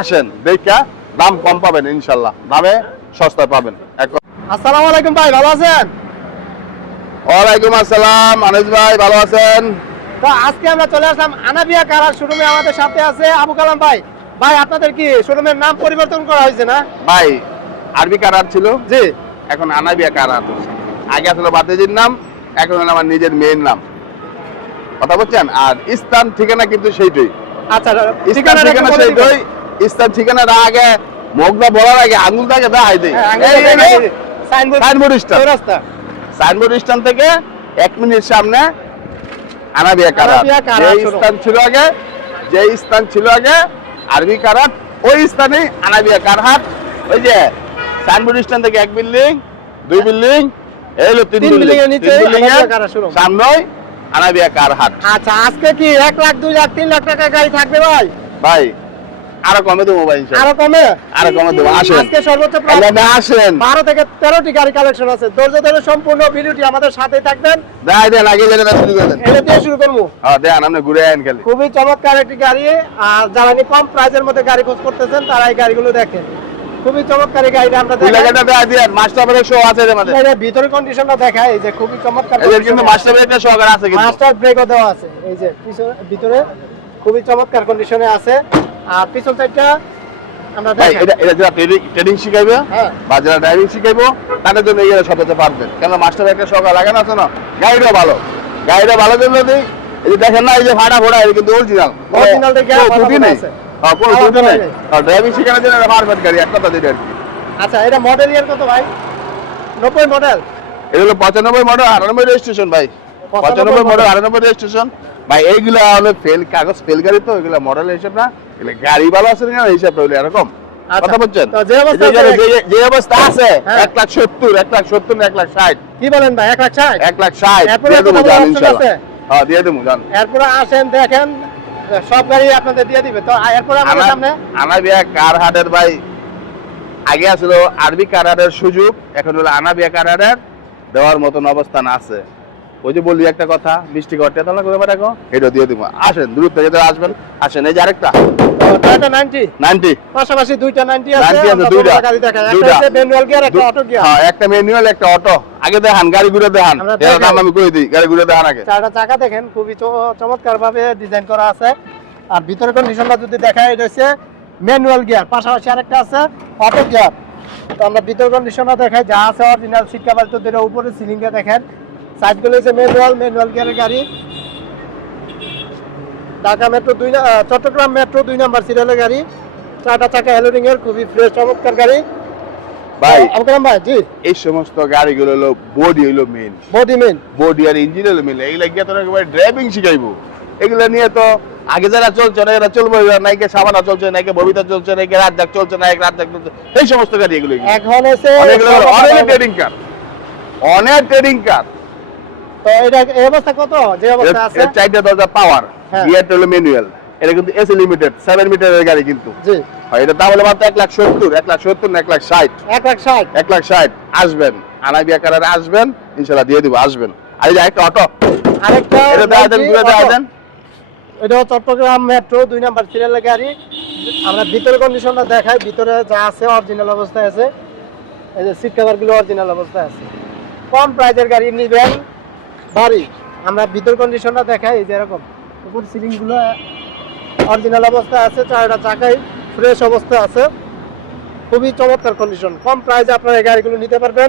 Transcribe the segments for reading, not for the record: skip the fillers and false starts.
আসেন দেখা দাম কম পাবেন, ইনশাল্লাহ দামে সস্তায় পাবেন। আসসালামু আলাইকুম ভাই, ভালো আছেন? ওয়ালাইকুম আসসালাম আনিস ভাই, ভালো আছেন? তো আজকে আমরা চলে আসলাম আনাবিয়া কারার শোরুমে। আমাদের সাথে আছে আবু কালাম ভাই। ভাই আপনাদের কি শোরুমের নাম পরিবর্তন করা হয়েছে না? ভাই আরবি কারার ছিল, জি। এখন আনাবিয়া কারার। আগে আসলে বাতেজির নাম, এখন হলো আমার নিজের মেয়ের নাম। কথা বলছেন? আর স্থান ঠিকানা কিন্তু সেইটাই। আচ্ছা, স্থান ঠিকানাটা একটু ঠিকানা বলে দিবেন। সেইটাই। স্থান ঠিকানাটা আগে মুখটা বলার আগে আঙুল থাকে দেখাই দেই। হ্যাঁ, আঙ্গুলে দেখাই দিই। Signboard star. চৌরাস্তা। সাইনবোর্ড স্ট্যান্ড থেকে 1 মিনিট সামনে আনাবিয়া কারার। আনাবিয়া কারার যে শোরুম। স্থান ছিল আগে আরবি কারার, ওই স্থানে আনাবিয়া কারহাট। ওই যে সাইনবোর্ড স্ট্যান্ড থেকে 1 বিল্ডিং, 2 বিল্ডিং, এই হলো 3 তিন বিল্ডিং। বিল্ডিং এর নিচে 3 বিল্ডিং আনাবিয়া এর কারার শোরুম। সামনেই আনাবিয়া কারহাট। আচ্ছা, আজকে কি 1 লাখ, 2 লাখ, 3 লাখ টাকা গাড়ি থাকবে ভাই? ভাই আরো কমে দেবো ভাই, ইনশাআল্লাহ। আরো কমে? আরো কমে দেবো, আসেন। আজকে সর্বোচ্চ আপনি আসেন। 12 থেকে 13টি গাড়ি কালেকশন আছে। ধৈর্য ধরে সম্পূর্ণ ভিডিওটি আমাদের সাথে থাকবেন। দেন আগে যেটা শুরু করে দেন। এটা দিয়ে শুরু করবো। হ্যাঁ দেন, আপনি ঘুরে আইন খালি। খুবই চমৎকার একটি গাড়ি। আর যারা কম প্রাইসের মধ্যে গাড়ি খোঁজ করতেছেন তারা এই গাড়িগুলো দেখেন। খুবই চমৎকার এই গাড়িটা আমরা দেখাই। লেখাটা দেন, মাস্টার ব্রেক শো আছে এর মধ্যে। এটা ভিতরের কন্ডিশনটা দেখায়, এই যে খুবই চমৎকার। এদের কিন্তু মাস্টার ব্রেকটা সহকারে আছে কিন্তু। মাস্টার ব্রেকও দেওয়া আছে, এই যে ভিতরে খুবই চমৎকার কন্ডিশনে আছে। আর পিছন সাইডটা আমরা ভাই দেখাই। এটা যারা ট্রেনিং শিখাইবে হ্যাঁ। বা যারা ড্রাইভিং শিখাইবো তাদের জন্য এই সবাইতে পারবেন, কেন মাস্টার একটা সকাল লাগানো আছে না। গাড়িটা ভালো জন্য দিই। এই যে দেখেন না, এই যে ফাটা ফোড়া, এটা কিন্তু অরিজিনাল। অরিজিনাল দেখে কোনো ত্রুটি নেই। আছে। কোনো ত্রুটি নেই। ড্রাইভিং শেখানোর জন্য এটা পারফেক্ট গাড়ি, একটা কথা দিই আর কি। আচ্ছা, এটা মডেল ইয়ার কত ভাই? 90 মডেল। এটা হলো 95 মডেল, 98 রেজিস্ট্রেশন ভাই। 95 মডেল, 98 রেজিস্ট্রেশন ভাই। এইগুলা হলো কাগজ ফেল গাড়ি, তো এগুলা মডেল হিসাব না, এগুলা গাড়ি ভালো আছে না হিসাবটা হইলো এরকম। কথা বলছেন? তো যে অবস্থা যে অবস্থা আছে, হ্যাঁ। 1,70,000, 1,70,000 না 1,60,000। কি বলেন ভাই? 1,60,000? 1,60,000 এরপরে দিয়ে দেবো, কত জান option ইনশাআল্লাহ। আছে? হ্যাঁ দিয়ে দেবো, জান। এরপরে আসেন দেখেন, সব গাড়ি আপনাদের দিয়ে দিবে। তো এরপরে আমাদের সামনে আনাবিয়া কারহাটের ভাই, আগে আসলো আরবি কারহাটের সুযোগ, এখন হলো আনাবিয়া কারহাটের দেওয়ার মতন অবস্থান আছে। ওই যে বললি একটা কথা, 20 টাকা অটে তাহলে করে রাখো, এটা দিয়ে দিব। আসেন, দূর থেকে যারা আসবেন আসেন। এই যে আরেকটা টয়োটা 90 পাশাপাশি দুইটা 90 আছে। 90 আছে, আমরা দুইটা গাড়ি দেখাই। একটা দুইটা হচ্ছে ম্যানুয়াল গিয়ার, একটা অটো গিয়ার। হ্যাঁ, একটা ম্যানুয়াল, একটা অটো। আগে দেখান, গাড়ি ঘুরে দেখান। আমরা এর দাম দেখাই। আমি কই দিই, গাড়ি ঘুরে দেখান আগে। চারটা চাকা দেখেন, খুবই চমৎকার ভাবে ডিজাইন করা আছে। আর ভিতরে কন্ডিশনটা যদি দেখায়, এটা হচ্ছে ম্যানুয়াল গিয়ার, পাশাপাশি আরেকটা আছে অটো গিয়ার। তো আমরা ভিতরে কন্ডিশনটা দেখাই, যা আছে অরিজিনাল। সিট কভার তো দুটো, উপরে সিলিংটা দেখেন, সাইডগুলো হচ্ছে ম্যানুয়াল গিয়ারের গাড়ি। ঢাকা মেট্রো চট্টগ্রাম মেট্রো 2 নম্বর সিরিয়ালের গাড়ি। চারটা চাকা হ্যালোরিং এর, খুবই ফ্রেশ চমৎকার গাড়ি ভাই। আবুকালাম ভাই, জি। এই সমস্ত গাড়িগুলো হলো বডি হইলো মেইন, বডি আর ইঞ্জিন হলো মেইন। এগুলা গিয়ে তো একেবারে ড্রাইভিং শিখাইবো। এগুলা নিয়ে তো আগে যারা চলছে না, এরা চলবে। নাইকে সাবানা চলছে, নাইকে ববিতা চলছে, নাইকে রাজ্জাক চলছে, নাইকে রাজ্জাক চলছে। এই সমস্ত গাড়ি এগুলো এখন হচ্ছে অনেক ট্রেডিং কার। তো এটা এই অবস্থা কত, যে অবস্থা আছে? চারটা দরজা পাওয়ার, হ্যাঁ। গিয়ারটা হলো ম্যানুয়াল। এটা কিন্তু এসি লিমিটেড 7 মিটারের গাড়ি কিন্তু। জি। হয় এটা দাম হলো মাত্র 1,70,000 না 1,60,000। 1,60,000 1,60,000। আসবেন আনাবিয়া কারারে, আসবেন ইনশাআল্লাহ দিয়ে দিব, আসবেন। আর এই যে একটা অটো, আরেকটা এটা দেন, ঘুরে দেন। এটাও চট্টগ্রাম মেট্রো 2 নম্বর সিরিয়ালের গাড়ি। আমরা ভিতরে কন্ডিশনটা দেখাই, ভিতরে যা আছে অরিজিনাল অবস্থায় আছে। এই যে সিট কভার গুলো অরিজিনাল অবস্থায় আছে। কম প্রাইজের গাড়ি নিবেন বাড়ি, আমরা ভিতর কন্ডিশনটা দেখাই। এই যে এরকম উপর সিলিং গুলো অরিজিনাল অবস্থায় আছে, চারটা চাকাই ফ্রেশ অবস্থায় আছে। খুবই চমৎকার কন্ডিশন। কম প্রাইজে আপনারা এই গাড়িগুলো নিতে পারবেন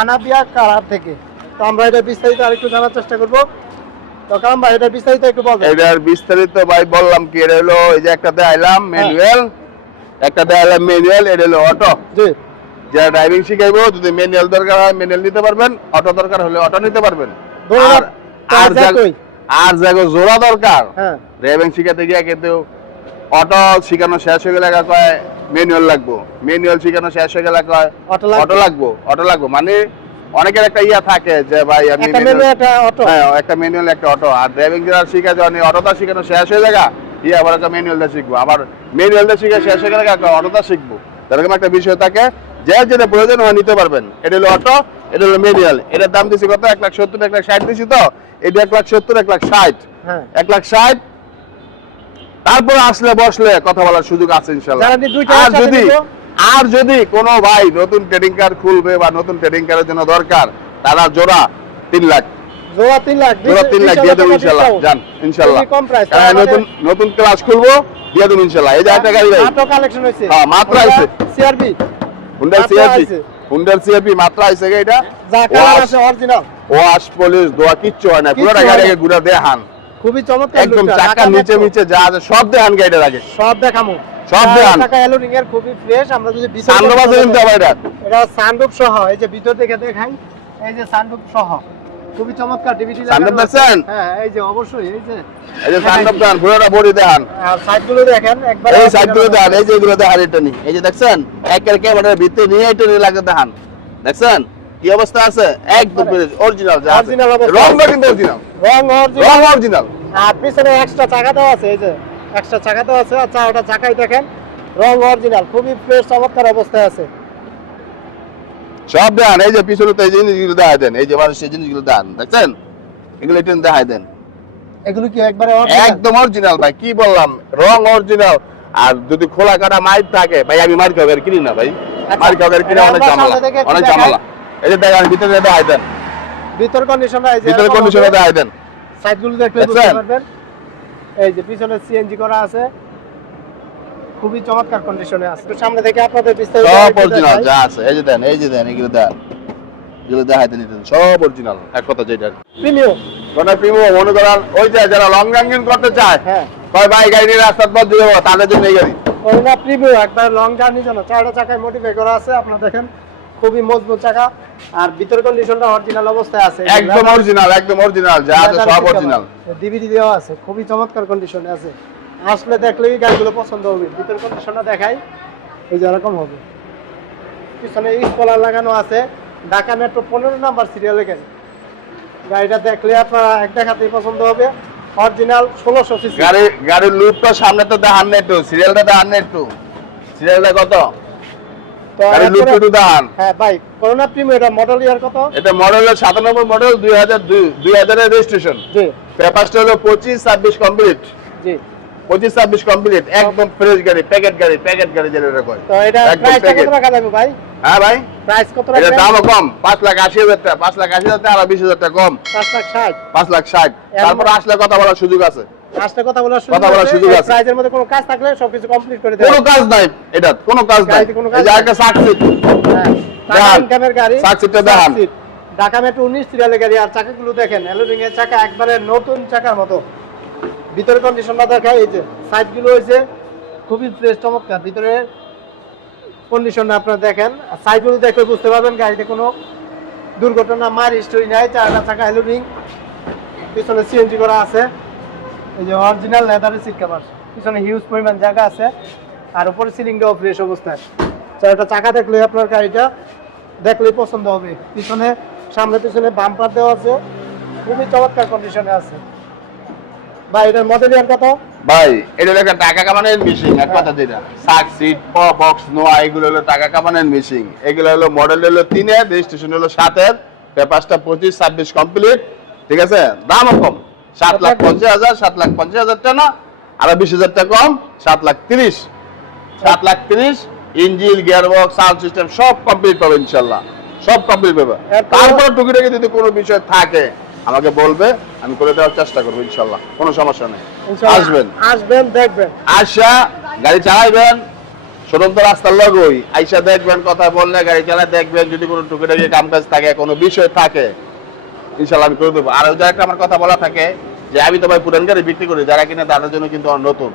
আনাবিয়া কারার থেকে। তো আমরা এটা বিস্তারিত আরেকটু জানার চেষ্টা করবো। তো কারণ ভাই, এটা বিস্তারিত একটু বলবেন। এটার বিস্তারিত ভাই বললাম কি, এটা হলো এই যে একটা দেখাইলাম ম্যানুয়াল, একটা দেখাইলাম ম্যানুয়াল, এটা হলো অটো। জি। যারা ড্রাইভিং শিখাইবো, যদি ম্যানুয়াল দরকার হয় ম্যানুয়াল নিতে পারবেন, অটো দরকার হলে অটো নিতে পারবেন। আর জায়গা জোড়া দরকার, হ্যাঁ, ড্রাইভিং শিখাতে গিয়ে কিন্তু অটো শিখানো শেষ হয়ে গেলে কয় ম্যানুয়াল লাগবো, ম্যানুয়াল শিখানো শেষ হয়ে গেলে কয় অটো লাগবো। মানে অনেকের একটা ইয়া থাকে যে ভাই আমি একটা ম্যানুয়াল একটা অটো। হ্যাঁ, একটা ম্যানুয়াল একটা অটো। আর ড্রাইভিং যারা শিখা যখন অটোটা শিখানো শেষ হয়ে যায়, ইয়ে আবার একটা ম্যানুয়ালটা শিখবো, আবার ম্যানুয়ালটা শিখে শেষ হয়ে গেলে অটোটা শিখবো। এরকম একটা বিষয় থাকে, যার যেটা প্রয়োজন হয় নিতে পারবেন। এটা হলো অটো, এটা হলো ম্যানুয়াল। এটার দাম দিচ্ছি কত? 1,70,000, 1,60,000 দিচ্ছি। তো এটা 1,70,000, 1,60,000। হ্যাঁ, 1,60,000 তারপর আসলে বসলে কথা বলার সুযোগ আছে ইনশাআল্লাহ। যারা দুইটা আর একসাথে যদি নিলো, আর যদি কোনো ভাই নতুন ট্রেডিং কার্ড খুলবে বা নতুন ট্রেডিং কার্ডের জন্য দরকার, তারা জোড়া 3 লাখ, জোড়া 3 লাখ, জোড়া 3 লাখ দিয়ে দেবো ইনশাআল্লাহ। জান ইনশাআল্লাহ, খুবই কম প্রাইস। নতুন নতুন ক্লাস খুলবো, দিয়ে দেবো ইনশাআল্লাহ। এই যে একটা গাড়ি ভাই, মাত্র কালেকশন হইছে, হ্যাঁ মাত্র আইছে, সিআরবি হুন্ডা মাত্র সিআরপি, আইছে। হুন্ডার সিআরপি মাত্র আইছে এটা। যা কালার আছে অরিজিনাল, ওয়াশ পলিশ দোয়া কিচ্ছু হয় না, কিচ্ছু পুরোটা হয় গাড়ি না। ঘুরে দেখান, খুবই চমৎকার একদম লুকটা। চাকা ঢাকা নিচে মেট্রো, নিচে যা আছে সব দেখান গাড়িটার আগে, সব দেখামু, সব দেখান। টাকা এলো রিং এর খুবই ফ্রেশ। আমরা যদি ভিতরে সানরুফ আছে কিন্তু আবার এটা, এটা সানরুফ সহ, এই যে ভিতর থেকে দেখাই, এই যে সানরুফ সহ খুবই চমৎকার ডিভিডি সানরুফ দেখছেন? হ্যাঁ এই যে অবশ্যই, এই যে সানরুফ দেখান, পুরোটা বডি দেখান, আর সাইডগুলো দেখেন একবার, এই সাইডগুলো দেখান, এই যে এগুলো দেখান, এটা নি এই যে দেখছেন একের ক্যামেরার ভিতরে নিয়ে এটা নিয়ে লাগে দেখান, দেখছেন কি অবস্থা আছে, একদম অরিজিনাল যা আছে, Original অবস্থা। রংটা কিন্তু অরিজিনাল, রং অরিজিনাল, রং অরিজিনাল। আর পিছনে এক্সট্রা চাকা দেওয়া আছে, এই যে এক্সট্রা চাকা দেওয়া আছে, আর চাকাটা চাকাই দেখেন রং অরিজিনাল, খুবই ফ্রেশ চমৎকার অবস্থায় আছে। সব দেখান, এই যে পিছনে তো এই জিনিসগুলো দেখাই দেন, এই যে মানুষ সেই জিনিসগুলো দেখান, দেখছেন এগুলো এটা দেখাই দেন, এগুলো কি একবারে original? একদম অরিজিনাল ভাই, কি বললাম রং অরিজিনাল। আর যদি খোলা কাটা মাইর থাকে ভাই, আমি মার খাবার কিনি না ভাই, মার খাবার কিনে অনেক আমরা ঝামেলা, সামনে থেকে একটু অনেক দেখাই। ঝামেলা। এই যে দেখেন ভিতরে দেখাই দেন, ভিতর কন্ডিশনটা এই যে ভিতরে এরকম কন্ডিশনে হবে। দেখাই দেন, সাইডগুলো দেখলে বুঝতে দেখছেন? পারবেন, এই যে পিছনে সিএনজি করা আছে, খুবই চমৎকার কন্ডিশনে আছে। তো সামনে থেকে আপনাদের বিস্তারিত সব একটু অরিজিনাল দেখাই। যা আছে, এই যে দেন, এই যে দেন, এগুলো দেন, এগুলো দেখাই দেন, এটা সব অরিজিনাল, এক কথা যেটা প্রিমিয়াম, মানে প্রিমিয়াম। মনে করেন ওই যে যারা লং রানিং করতে চায়, হ্যাঁ কয় ভাই গাড়ি নিয়ে রাস্তার পথ দিয়ে যাবো, তাদের জন্য এই গাড়ি। করোনা প্রিমিয়াম একবার লং জার্নি জন্য চারটা চাকায় মডিফাই করা আছে, আপনারা দেখেন খুবই মজবুত চাকা, আর ভিতর কন্ডিশনটা অরিজিনাল অবস্থায় আছে, একদম অরিজিনাল, একদম অরিজিনাল যা আছে সব অরিজিনাল। ডিভিডি দেওয়া আছে, খুবই চমৎকার কন্ডিশনে আছে। আসলে দেখলেই গাড়িগুলো পছন্দ হবে। ভিতর কন্ডিশনটা দেখাই, এই যে এরকম হবে, পিছনে স্পলার লাগানো আছে, ঢাকা মেট্রো 15 নাম্বার সিরিয়ালের গাড়ি। গাড়িটা দেখলে আপনারা এক দেখাতেই পছন্দ হবে, অরিজিনাল 1600 সিসি। গাড়ির লুকটা সামনে তো দেখান না একটু, সিরিয়ালটা দেখান না একটু, সিরিয়ালটা কত, তো গাড়ির লুকটা একটু দেখান। হ্যাঁ ভাই, করোনা প্রিমিয়াম এটা মডেল ইয়ার কত? এটা মডেলের 97 মডেল, 2000 এর রেজিস্ট্রেশন, জি পেপারটা হলো 25-26 কমপ্লিট, জি। 25-26 কমপ্লিট, একদম ফ্রেশ গাড়ি, প্যাকেট গাড়ি যেটা কয়। তো এটা একদম প্রাইস packet। কত টাকা যাবে ভাই? হ্যাঁ ভাই, প্রাইস কত এটা রাখবেন? দামও কম, 5,80,000 টাকা, 5,80,000 টাকা আর 20,000 টাকা কম, 5,60,000। 5,60,000। তারপর আসলে কথা বলার সুযোগ আছে, আসলে কথা বলার কথা বলার সুযোগ আছে। প্রাইজের মধ্যে কোনো কাজ থাকলে সবকিছু কমপ্লিট করে দেব। কোনো কাজ নাই, এটা কোনো কাজ নাই। গাড়িতে কোনো কাজ এই যে নাই। একটা সাকসিট, হ্যাঁ, টাকা দেখান। ইনকামের গাড়ি, সাকসিটটা দেখান। সাকসিট। ঢাকা মেট্রো 19 সিরিয়ালের গাড়ি, আর চাকাগুলো দেখেন অ্যালুমিনিয়াম এর চাকা, একবারে নতুন চাকার মতো। ভিতরের কন্ডিশনটা দেখাই, এই যে সাইডগুলো হইছে খুবই ফ্রেশ চমৎকার, ভিতরের কন্ডিশনটা আপনারা দেখেন, আর সাইডগুলো দেখলে বুঝতে পারবেন গাড়িতে কোনো দুর্ঘটনা মার হিস্টরি নাই। চারটা চাকা অ্যালুমিনিয়াম, পিছনে সিএনজি করা আছে, এই যে অরিজিনাল লেদারের সিট কভার, পিছনে হিউজ পরিমাণ জায়গা আছে, আর উপরে সিলিংটাও ফ্রেশ অবস্থায়। চারটা চাকা দেখলে আপনার গাড়িটা দেখলেই পছন্দ হবে। পিছনে সামনে পিছনে বাম্পার দেওয়া আছে, খুবই চমৎকার কন্ডিশনে আছে। ভাই এটার মডেল ইয়ার কত? ভাই এটা একটা টাকা কামানোর মেশিন, এক কথা যেটা সাকসিট বক্স নোয়া, এগুলো হলো টাকা কামানোর মেশিন। এগুলো হলো মডেল হলো 3 এর, রেজিস্ট্রেশন হলো 7 এর, পেপারটা 25-26 কমপ্লিট, ঠিক আছে। দামও কম, 7,50,000, 7,50,000 টাকা না, আর 20,000 টাকা কম, 7,30,000, 7,30,000। ইঞ্জিন, গিয়ারবক্স, সাউন্ড সিস্টেম সব কমপ্লিট পাবে ইনশাআল্লাহ, সব কমপ্লিট পাবে। তারপর টুকিটাকি যদি কোনো বিষয় থাকে আমাকে বলবে, আমি করে দেওয়ার চেষ্টা করবো ইনশাআল্লাহ, কোনো সমস্যা নেই। আসবেন, আসবেন দেখবেন, আইসা গাড়ি চালাইবেন, স্বতন্ত্র রাস্তার লগই আইসা দেখবেন, কথা বললে গাড়ি চালায় দেখবেন, যদি কোনো টুকিটাকি কাম কাজ থাকে, কোনো বিষয় থাকে ইনশাআল্লাহ আমি করে দেবো। আর ওই যে একটা আমার কথা বলা থাকে যে আমি তো ভাই পুরান গাড়ি বিক্রি করি, যারা কিনে তাদের জন্য কিন্তু আমার নতুন,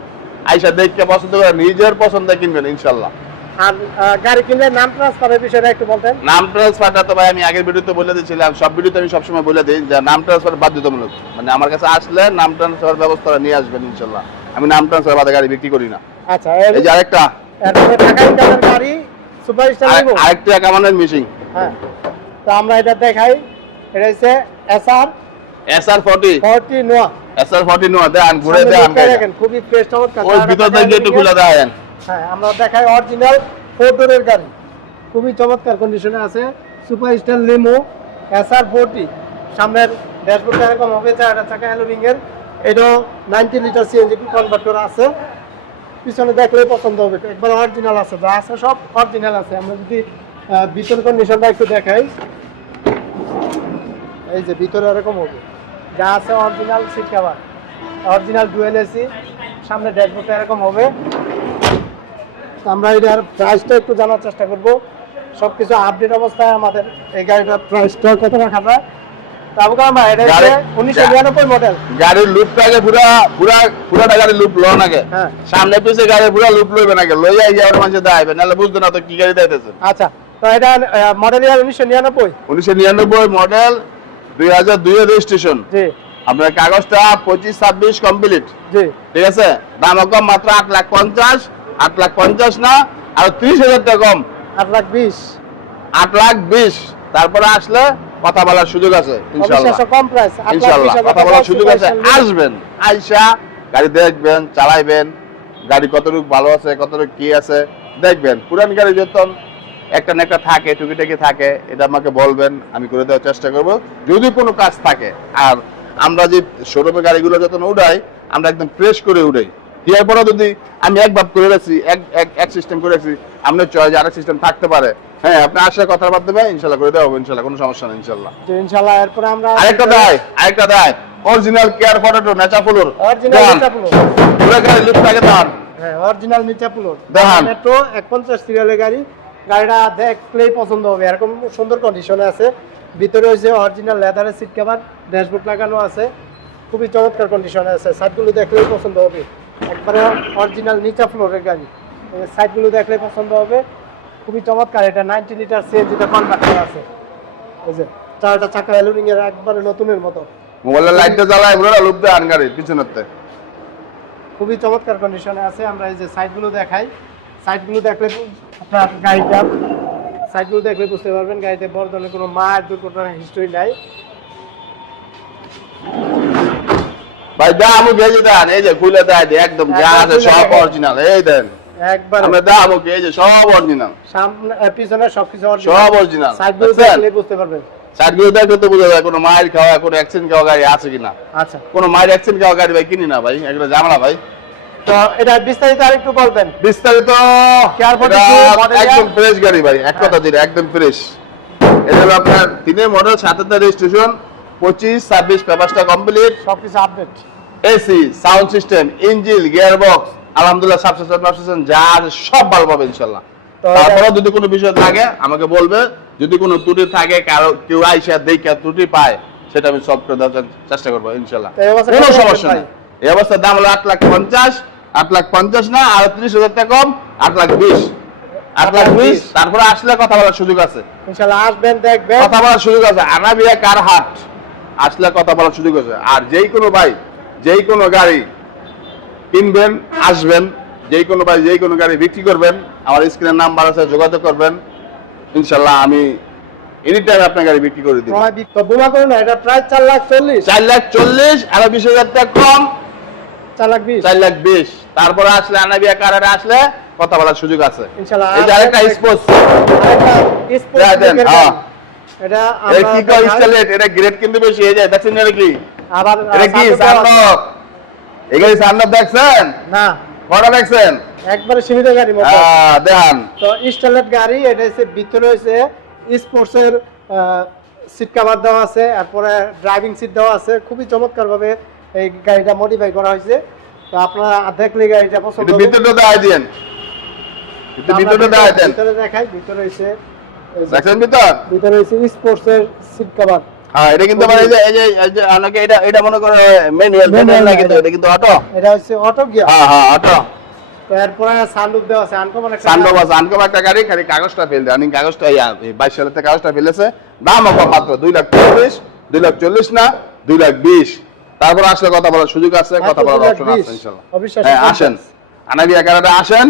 আইসা দেখতে পছন্দ করে নিজের পছন্দে কিনবেন ইনশাআল্লাহ। আর গাড়ি কিনলে নাম ট্রান্সফারের বিষয়টা একটু বলতেন। নাম ট্রান্সফারটা তো ভাই আমি আগের ভিডিওতে বলে দিয়েছিলাম, সব ভিডিওতে আমি সবসময় বলে দিই যে নাম ট্রান্সফার বাধ্যতামূলক, মানে আমার কাছে আসলে নাম ট্রান্সফার ব্যবস্থা নিয়ে আসবেন ইনশাআল্লাহ। আমি নাম ট্রান্সফার বাদে গাড়ি বিক্রি করি না। আচ্ছা, এই যে আরেকটা, এরপরে টাকা ইনকামের গাড়ি সুপারস্টার নিব। আরেকটা কামানের মেশিন, হ্যাঁ, তো আমরা এটা দেখাই, এটা হচ্ছে SR40 নোয়া। SR40 নোয়া, দেন ঘুরে সামনে দেন লুকটা দেখেন, খুবই ফ্রেশ চমৎকার। ওই ভিতর থেকে একটু খুলে দেন। হ্যাঁ, আমরা দেখাই অরিজিনাল 4 ডোরের গাড়ি, খুবই চমৎকার কন্ডিশনে আছে, সুপারস্টার লিমো SR40। সামনের ড্যাশবোর্ডটা এরকম হবে, চারটা চাকা অ্যালুমিনিয়াম এর, এটাও 90 লিটার সিএনজি কনভার্টার আছে, পিছনে দেখলেই পছন্দ হবে, একবার অরিজিনাল আছে, যা আছে সব অরিজিনাল আছে। আমরা যদি ভিতর কন্ডিশনটা একটু দেখাই, এই যে ভিতরে এরকম হবে, যা আছে original seat cover, original dual AC, সামনে ড্যাশবোর্ডটা এরকম হবে। তো আমরা এটার প্রাইসটা একটু জানার চেষ্টা করব, সব কিছু আপডেট অবস্থায় আমাদের এই গাড়িটার প্রাইসটা কত রাখা যায়। তারপর আমরা এটা হচ্ছে 1999 মডেল। গাড়ির লুপটা আগে পুরাটা গাড়ির লুপ লো নাগে, হ্যাঁ সামনে পিছে গাড়ির পুরা লুপ লইবে নাগে, লইয়া ইয়ার মাঝে দাইবে, নাহলে বুঝতো না তো কি গাড়ি দাইতেছে। আচ্ছা, তো এটা মডেল ইয়ার 1999। 1999 মডেল, 2002 এর রেজিস্ট্রেশন। জি আপনার কাগজটা 25-26 কমপ্লিট, জি। ঠিক আছে। দাম কম মাত্র 8,50,000, 8,50,000 না, আর 30,000 টাকা কম, 8,20,000। 8,20,000। তারপরে আসলে কথা বলার সুযোগ আছে ইনশাআল্লাহ, অবশ্যই কম প্রাইস, ইনশাআল্লাহ কথা বলার সুযোগ আছে। আসবেন, আইসা গাড়ি দেখবেন, চালাইবেন, গাড়ি কতটুকু ভালো আছে, কতটুকু কি আছে দেখবেন। পুরান গাড়ি যখন একটা না একটা থাকে, টুকিটাকি থাকে, এটা আমাকে বলবেন, আমি করে দেওয়ার চেষ্টা করব যদি কোনো কাজ থাকে। আর আমরা যে শোরুমে গাড়িগুলো যখন উড়াই, আমরা একদম ফ্রেশ করে উড়াই। এর পরে যদি আমি এক ভাব করে রাখছি, এক সিস্টেম করে রাখছি, আপনার চয়েস আরেক সিস্টেম থাকতে পারে, হ্যাঁ আপনি আসলে কথার মাধ্যমে ইনশাআল্লাহ করে দেওয়া হবে, ইনশাআল্লাহ কোনো সমস্যা নেই ইনশাআল্লাহ। তো ইনশাআল্লাহ এরপর আমরা আরেকটা দেয় অরিজিনাল কেয়ার ফটো নেচা ফুলর, অরিজিনাল নিচা পুলো। পুরো গাড়ি লুকটাকে দান, হ্যাঁ অরিজিনাল নিচা পুলো দেখান। মেট্রো 150 সিরিয়ালের গাড়ি, গাড়িটা দেখলেই পছন্দ হবে, এরকম সুন্দর কন্ডিশনে আছে। ভিতরে হচ্ছে অরিজিনাল লেদারের সিট কভার, ড্যাশবোর্ড লাগানো আছে, খুবই চমৎকার কন্ডিশনে আছে। সাইডগুলো দেখলেই পছন্দ হবে, একবারে অরিজিনাল নিচা ফ্লোরের গাড়ি, সাইডগুলো দেখলেই পছন্দ হবে, খুবই চমৎকার। এটা 90 লিটার সিএনজিতে কনভার্টার আছে, এই যে চারটা চাকা অ্যালুমিনিয়াম এর একবারে নতুনের মতো। মোবাইলের লাইটটা জ্বালায় পুরো লুপ দেন গাড়ির পিছনেতে, খুবই চমৎকার কন্ডিশনে আছে। আমরা এই যে সাইডগুলো দেখাই, সাইডগুলো দেখলে আপনার গাড়িটা, সাইডগুলো দেখলে বুঝতে পারবেন গাড়িতে বড় ধরনের কোনো মার দুর্ঘটনার হিস্ট্রি নাই। ভাই দামও ভেজে দেন, এই যে খুলে দেয় একদম যা আছে সব অরিজিনাল, এই দেন একবার আমরা দামও এই যে সব অরিজিনাল, সামনে পিছনে সবকিছু সব অরিজিনাল। সাইডগুলো দেখলে বুঝতে পারবেন। সাইডগুলো দেখলে তো বোঝা যায় কোনো মায়ের খাওয়া, কোনো অ্যাক্সিডেন্ট খাওয়া গাড়ি আছে কিনা। আচ্ছা, কোনো মায়ের অ্যাক্সিডেন্ট খাওয়া গাড়ি ভাই কিনি না ভাই, এগুলো ঝামেলা ভাই। তো এটা বিস্তারিত আর একটু বলবেন। বিস্তারিত কেয়ার ফটো একদম ফ্রেশ গাড়ি ভাই, এক কথা যেটা একদম ফ্রেশ। এটা হলো আপনার 3 মডেল, 7 রেজিস্ট্রেশন, 25-26 পেপারসটা কমপ্লিট, সবকিছু update, AC, sound system, engine, gear box, আলহামদুলিল্লাহ সাবসিস্টেম যা আছে সব ভালো পাবে ইনশাআল্লাহ। তারপরে যদি কোনো বিষয় থাকে আমাকে বলবে, যদি কোনো ত্রুটি থাকে, কারো কেউ আইসা দেখে ত্রুটি পায়, সেটা আমি সলভ করে দেওয়ার চেষ্টা করবো ইনশাআল্লাহ, কোনো সমস্যা নেই। এই অবস্থার দাম হলো 8,50,000, 8,50,000 না, আর 30,000 টাকা কম, 8,20,000, 8,20,000। তারপরে আসলে কথা বলার সুযোগ আছে ইনশাআল্লাহ, আসবেন দেখবেন, কথা বলার সুযোগ আছে। আনাবিয়া কার হাট আসলে কথা বলার সুযোগ আছে। আর যেই কোনো ভাই যেই কোনো গাড়ি কিনবেন, আসবেন, যেই কোনো ভাই যেই কোনো গাড়ি বিক্রি করবেন, আমার স্ক্রিনের নাম্বার আছে, যোগাযোগ করবেন, ইনশাআল্লাহ আমি এনি টাইম আপনার গাড়ি বিক্রি করে দিব। বোমা করুন না, এটা প্রায় 4,40,000, 4,40,000 আর 20,000 টাকা কম, 4,20,000, 4,20,000। তারপরে আসলে আনাবিয়া কারে আসলে কথা বলার সুযোগ আছে ইনশাআল্লাহ। এই যে আরেকটা স্পোর্টস, আরেকটা স্পোর্টস দেন, হ্যাঁ এটা এর কি কয় স্টাইলেট, এটা গ্রেড কিন্তু বেশি হয়ে যায়, দেখছেন এটা কি, আবার এটা কি সানরফ, এই গাড়ি সানরফ দেখছেন না, বড় দেখছেন, একবারে সীমিত গাড়ি মতো। দেখান তো স্টাইলেট গাড়ি, এটা হচ্ছে ভিতরে হচ্ছে স্পোর্টস এর সিট কভার দেওয়া আছে, তারপরে ড্রাইভিং সিট দেওয়া আছে, খুবই চমৎকার ভাবে এই গাড়িটা মডিফাই করা হয়েছে। তো আপনারা দেখলে গাড়িটা পছন্দ একটু হবে। ভিতরটা দেখাই দেন, একটু ভিতরটা দেখাই দেন, ভিতরে দেখাই, ভিতরে হচ্ছে দেখছেন ভিতর, ভিতরে হচ্ছে স্পোর্টস এর সিট কভার। হ্যাঁ এটা কিন্তু মানে এই যে অনেকে এটা মনে করে ম্যানুয়াল না, কিন্তু এটা কিন্তু অটো, এটা হচ্ছে অটো গিয়ার। হ্যাঁ অটো। তো এরপরে সানরুফ দেওয়া আছে, আনকমন একটা সানরফ আছে, আনকম একটা গাড়ি, খালি কাগজটা ফেল দেয়, কাগজটা 22 সালেতে কাগজটা ফেলেছে, দাম কম মাত্র 2,40,000, 2,40,000 না, 2,20,000। তারপর আসলে কথা বলার সুযোগ আছে, কথা বলার অপশন আছে ইনশাআল্লাহ। হ্যাঁ আসেন, আনাবিয়া গাড়িটা আসেন,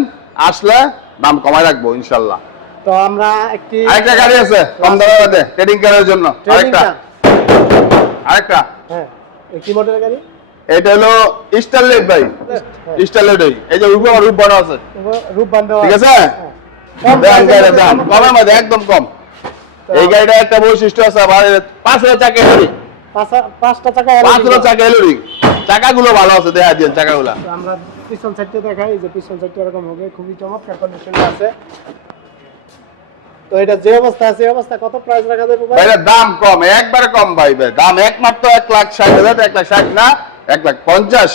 আসলে দাম কমায় রাখবো ইনশাআল্লাহ। তো আমরা আরেকটা গাড়ি আছে কম দামের মধ্যে, ট্রেডিং করার জন্য, আরেকটা হ্যাঁ, কি মডেলের গাড়ি? এটা হলো স্টারলেট ভাই, স্টারলেট এই যে রূপ বানা আছে, রূপ বান্ধব, ঠিক আছে, দাম গাড়ির দাম কমের মধ্যে একদম কম। এই গাড়িটা একটা বৈশিষ্ট্য আছে, আবার 5 চাকা এলুরি, 5টা চাকা 5 চাকা এলুরি, চাকাগুলো ভালো আছে, দেখা দিন চাকাগুলা। তো আমরা পিছন সাইডটা দেখাই, এই যে পিছন সাইডটা এরকম হবে, খুবই চমৎকার কন্ডিশনে আছে। তো এটা যে অবস্থা আছে এই অবস্থা কত প্রাইস রাখা যাবে ভাই? ভাই এটার দাম কম, একবারে কম ভাই, দাম একমাত্র 1,60,000, 1,60,000 না, 1,50,000,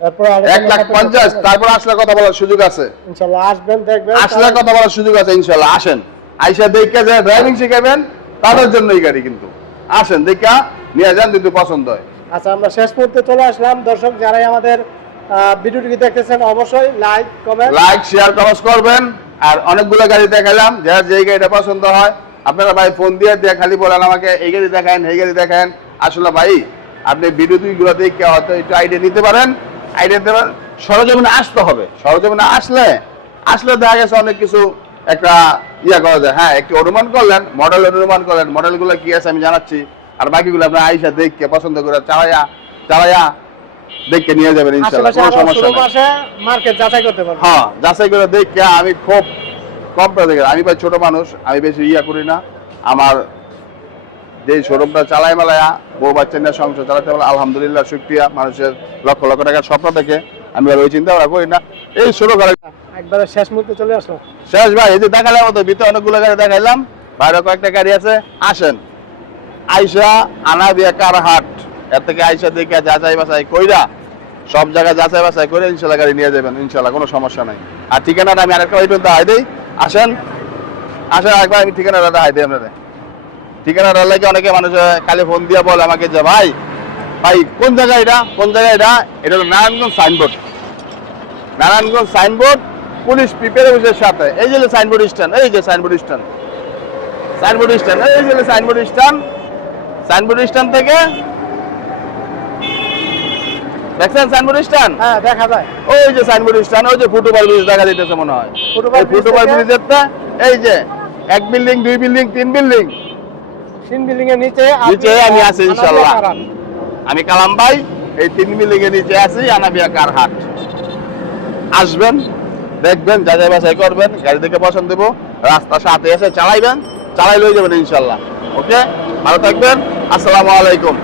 তারপর 1,50,000। তারপর আসলে কথা বলার সুযোগ আছে, ইনশাআল্লাহ আসবেন দেখবেন, আসলে কথা বলার সুযোগ আছে ইনশাআল্লাহ। আসেন, আইসা দেখে যে ড্রাইভিং শিখাবেন তাদের জন্য এই গাড়ি, কিন্তু আসেন দেখা নিয়ে যান যদি পছন্দ হয়। আচ্ছা আমরা শেষ মুহূর্তে চলে আসলাম। দর্শক যারাই আমাদের ভিডিওটি দেখতেছেন অবশ্যই লাইক কমেন্ট শেয়ার কমেন্ট করবেন। আর অনেকগুলো গাড়ি দেখালাম, যার যে গাড়িটা পছন্দ হয় আপনারা ভাই ফোন দিয়ে খালি বলেন আমাকে এই গাড়ি দেখান, এই গাড়ি দেখান। আসলে ভাই আপনি ভিডিও গুলো দেখে হয়তো একটু আইডিয়া নিতে পারেন, আইডিয়া নিতে পারেন। সরজমিনে আসতে হবে, সরজমিনে আসলে দেখা গেছে অনেক কিছু একটা করা যায়। হ্যাঁ, একটু অনুমান করলেন, অনুমান করলেন, মডেলগুলো কি আছে আমি জানাচ্ছি। আর বাকিগুলো আপনি আইসা দেখে পছন্দ করে চালাইয়া দেখে নিয়ে যাবেন ইনশাআল্লাহ, কোনো সমস্যা নেই। মার্কেট যাচাই করতে পারবেন। হ্যাঁ, যাচাই করে দেখে আমি খুব কম প্রাইসে, আমি ভাই ছোট মানুষ, আমি বেশি করি না। আমার যে শোরুমটা চালাই মেলায়া বউ বাচ্চা নিয়ে সংসার চালাতে পারলে আলহামদুলিল্লাহ শুকরিয়া। মানুষের লক্ষ লক্ষ টাকার স্বপ্ন দেখে আমি আর ওই চিন্তা ভাবনা করি না। এই ছোট গাড়ি একবারে শেষ মুহূর্তে চলে আসো। শেষ ভাই, এই যে দেখালাম তো ভিতরে অনেকগুলো গাড়ি দেখাইলাম, বাইরে কয়েকটা গাড়ি আছে। আসেন আইসা আনাবিয়া কার হাট, এর থেকে আইসা দেখে যাচাই বাছাই কইরা সব জায়গায় যাচাই বাছাই করে ইনশাল্লাহ গাড়ি নিয়ে যাবেন ইনশাল্লাহ, কোনো সমস্যা নাই। আর ঠিকানাটা আমি আরেকটা ওই পর্যন্ত হাই দিই। আসেন একবার আমি ঠিকানাটা হাই দিই আপনাদের। ঠিকানাটা লাগে অনেকে মানুষ খালি ফোন দিয়ে বলে আমাকে যে ভাই কোন জায়গায় এটা, কোন জায়গায় এটা। এটা হলো Narayanganj signboard, Narayanganj signboard police prepare অফিসের সাথে। এই যে সাইনবোর্ড স্ট্যান্ড, এই যে সাইনবোর্ড স্ট্যান্ড, এই যে সাইনবোর্ড স্ট্যান্ড থেকে দেখছেন সাইনবোর্ড স্ট্যান্ড? হ্যাঁ দেখা যায়, ওই যে সাইনবোর্ড স্ট্যান্ড, ওই যে ফুটওভার ব্রিজ দেখা যাইতেছে মনে হয়। ফুটওভার ব্রিজের এই যে 1 বিল্ডিং 2 বিল্ডিং 3 বিল্ডিং, 3 বিল্ডিং এর নিচে আমি আছি ইনশাআল্লাহ। আমি কালাম ভাই, এই 3 বিল্ডিং এর নিচে আছি আনাবিয়া কার হাট। আসবেন, দেখবেন, যাচাই বাছাই করবেন, গাড়ি দেখে পছন্দ দেবো, রাস্তার সাথে এসে চালাই লই যাবেন ইনশাআল্লাহ। ওকে, ভালো থাকবেন, আসসালামু আলাইকুম।